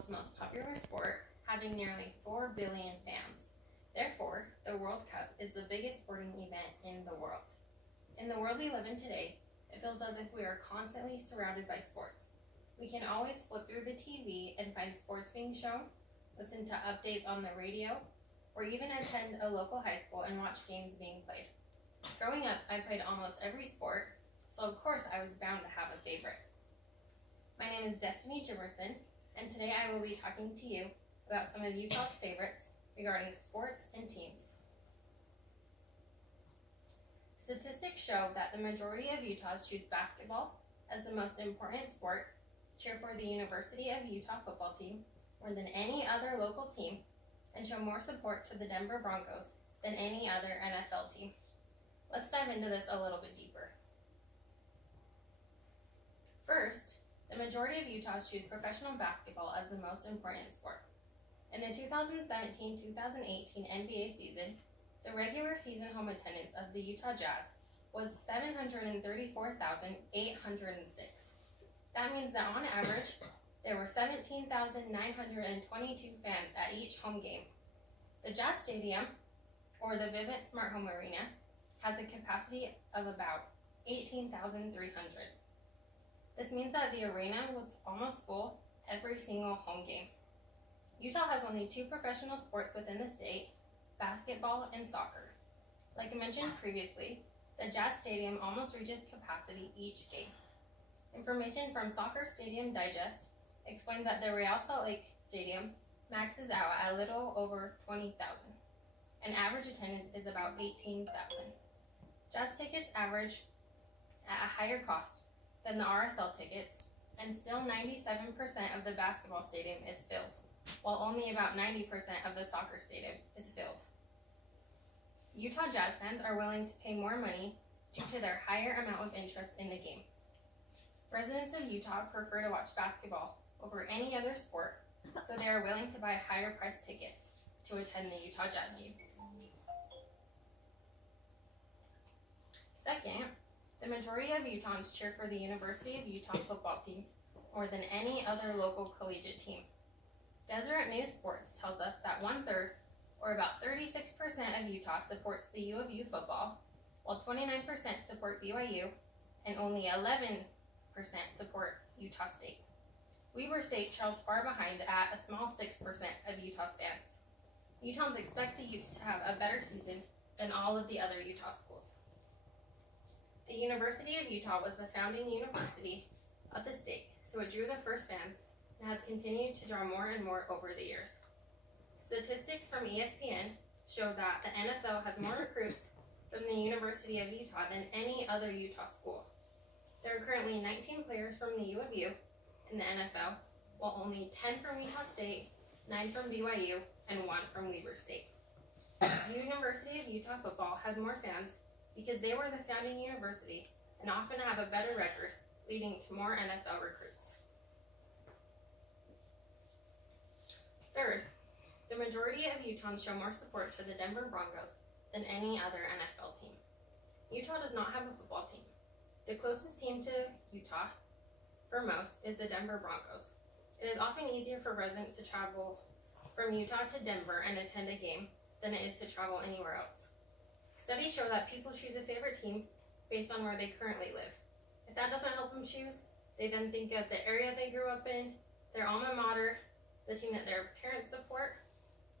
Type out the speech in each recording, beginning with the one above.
world's most popular sport, having nearly 4 billion fans. Therefore, the World Cup is the biggest sporting event in the world. In the world we live in today, it feels as if we are constantly surrounded by sports. We can always flip through the TV and find sports being shown, listen to updates on the radio, or even attend a local high school and watch games being played. Growing up, I played almost every sport, so of course I was bound to have a favorite. My name is Jimerson, and today I will be talking to you about some of Utah's favorites regarding sports and teams. Statistics show that the majority of Utahns choose basketball as the most important sport, cheer for the University of Utah football team more than any other local team, and show more support to the Denver Broncos than any other NFL team. Let's dive into this a little bit deeper. First, the majority of Utahns choose professional basketball as the most important sport. In the 2017-2018 NBA season, the regular season home attendance of the Utah Jazz was 734,806. That means that on average, there were 17,922 fans at each home game. The Jazz Stadium, or the Vivint Smart Home Arena, has a capacity of about 18,300. This means that the arena was almost full every single home game. Utah has only two professional sports within the state, basketball and soccer. Like I mentioned previously, the Jazz Stadium almost reaches capacity each game. Information from Soccer Stadium Digest explains that the Real Salt Lake Stadium maxes out at a little over 20,000, and average attendance is about 18,000. Jazz tickets average at a higher cost than the RSL tickets, and still 97% of the basketball stadium is filled, while only about 90% of the soccer stadium is filled. Utah Jazz fans are willing to pay more money due to their higher amount of interest in the game. Residents of Utah prefer to watch basketball over any other sport, so they are willing to buy higher priced tickets to attend the Utah Jazz games. Second, the majority of Utahns cheer for the University of Utah football team more than any other local collegiate team. Deseret News Sports tells us that 1/3, or about 36% of Utah supports the U of U football, while 29% support BYU, and only 11% support Utah State. Weber State trails far behind at a small 6% of Utah's fans. Utahns expect the Utes to have a better season than all of the other Utah schools. The University of Utah was the founding university of the state, so it drew the first fans and has continued to draw more and more over the years. Statistics from ESPN show that the NFL has more recruits from the University of Utah than any other Utah school. There are currently 19 players from the U of U in the NFL, while only 10 from Utah State, 9 from BYU, and 1 from Weber State. The University of Utah football has more fans because they were the founding university and often have a better record, leading to more NFL recruits. Third, the majority of Utahns show more support to the Denver Broncos than any other NFL team. Utah does not have a football team. The closest team to Utah, for most, is the Denver Broncos. It is often easier for residents to travel from Utah to Denver and attend a game than it is to travel anywhere else. Studies show that people choose a favorite team based on where they currently live. If that doesn't help them choose, they then think of the area they grew up in, their alma mater, the team that their parents support,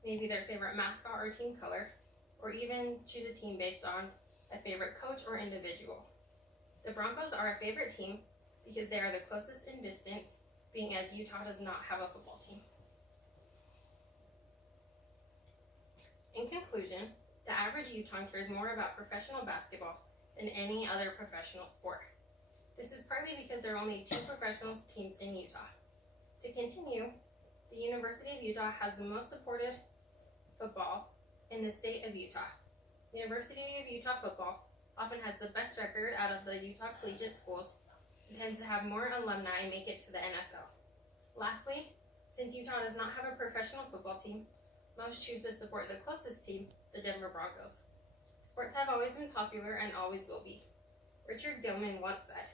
maybe their favorite mascot or team color, or even choose a team based on a favorite coach or individual. The Broncos are a favorite team because they are the closest in distance, being as Utah does not have a football team. In conclusion, the average Utahn cares more about professional basketball than any other professional sport. This is partly because there are only two professional teams in Utah. To continue, the University of Utah has the most supported football in the state of Utah. The University of Utah football often has the best record out of the Utah collegiate schools and tends to have more alumni make it to the NFL. Lastly, since Utah does not have a professional football team, most choose to support the closest team, the Denver Broncos. Sports have always been popular and always will be. Richard Gilman once said,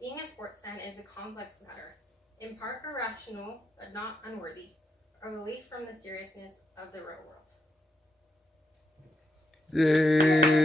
"Being a sports fan is a complex matter. In part irrational, but not unworthy. A relief from the seriousness of the real world. Yay!